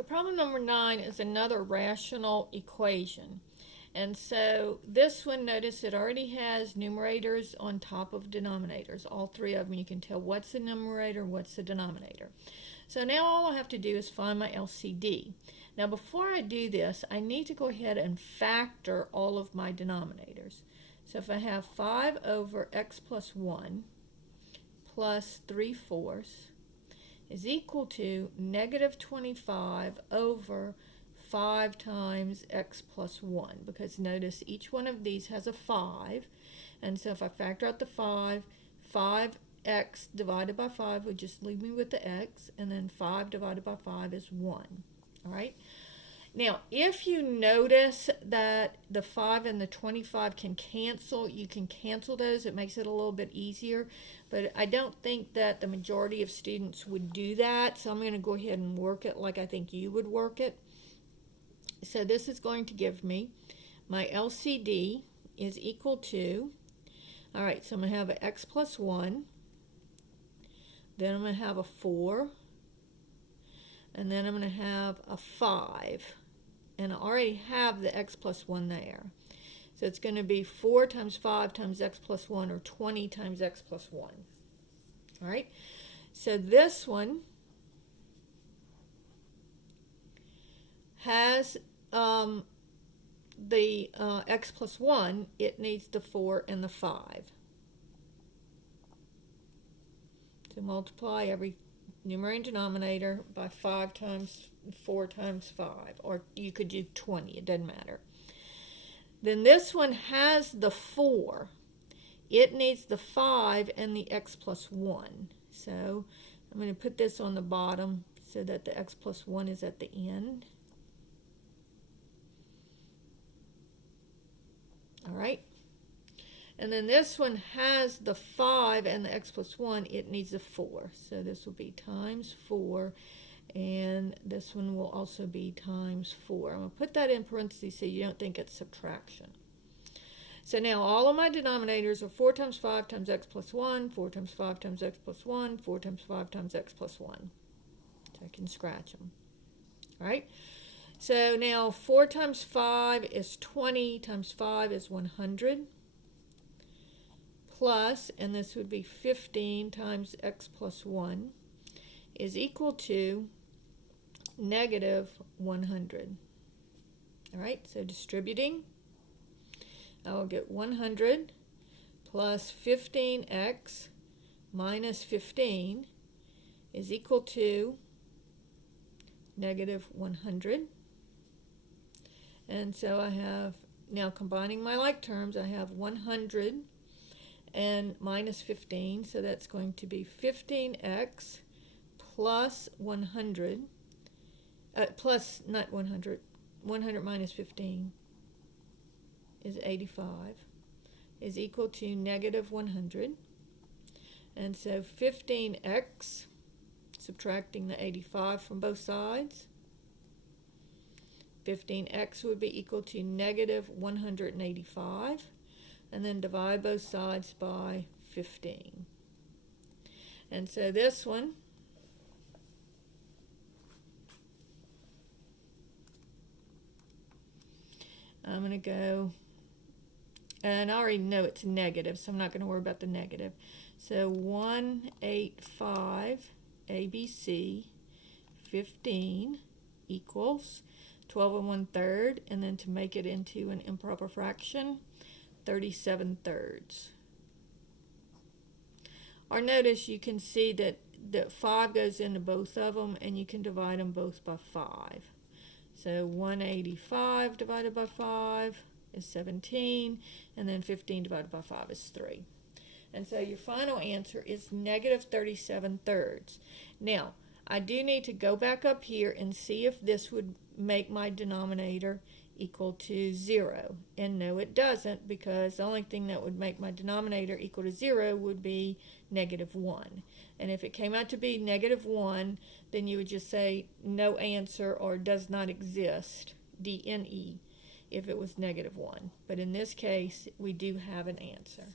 So problem number 9 is another rational equation. And so this one, notice it already has numerators on top of denominators. All three of them, you can tell what's the numerator, what's the denominator. So now all I have to do is find my LCD. Now before I do this, I need to go ahead and factor all of my denominators. So if I have 5 over x plus 1 plus 3/4 is equal to negative 25 over 5 times x plus 1, because notice each one of these has a 5, and so if I factor out the 5x divided by 5 would just leave me with the x, and then 5 divided by 5 is 1. All right. Now, if you notice that the 5 and the 25 can cancel, you can cancel those. It makes it a little bit easier, but I don't think that the majority of students would do that, so I'm going to go ahead and work it like I think you would work it. So this is going to give me my LCD is equal to, all right, so I'm going to have an x plus 1, then I'm going to have a 4, and then I'm going to have a 5. And I already have the x plus 1 there. So it's going to be 4 times 5 times x plus 1, or 20 times x plus 1. All right. So this one has the x plus 1. It needs the 4 and the 5. So multiply every numerator and denominator by 5 times 4 times 5, or you could do 20, it doesn't matter. Then this one has the 4. It needs the 5 and the x plus 1. So I'm going to put this on the bottom so that the x plus 1 is at the end. All right. And then this one has the 5 and the x plus 1. It needs a 4. So this will be times 4. And this one will also be times 4. I'm going to put that in parentheses so you don't think it's subtraction. So now all of my denominators are 4 times 5 times x plus 1, 4 times 5 times x plus 1, 4 times 5 times x plus 1. So I can scratch them. All right. So now 4 times 5 is 20, times 5 is 100. Plus, and this would be 15 times x plus 1, is equal to negative 100. All right, so distributing, I will get 100 plus 15x minus 15 is equal to negative 100. And so I have, now combining my like terms, I have 100 and minus 15, so that's going to be 15x plus 100, plus, not 100, 100 minus 15 is 85, is equal to negative 100. And so 15x, subtracting the 85 from both sides, 15x would be equal to negative 185. And then divide both sides by 15. And so this one I'm going to go, and I already know it's negative, so I'm not going to worry about the negative. So 185 ABC 15 equals 12 1/3, and then to make it into an improper fraction, 37/3. Or notice you can see that 5 goes into both of them, and you can divide them both by 5. So 185 divided by 5 is 17, and then 15 divided by 5 is 3. And so your final answer is negative 37/3. Now, I do need to go back up here and see if this would make my denominator equal to 0. And no, it doesn't, because the only thing that would make my denominator equal to 0 would be negative 1. And if it came out to be negative 1, then you would just say no answer or does not exist, DNE, if it was negative 1. But in this case, we do have an answer.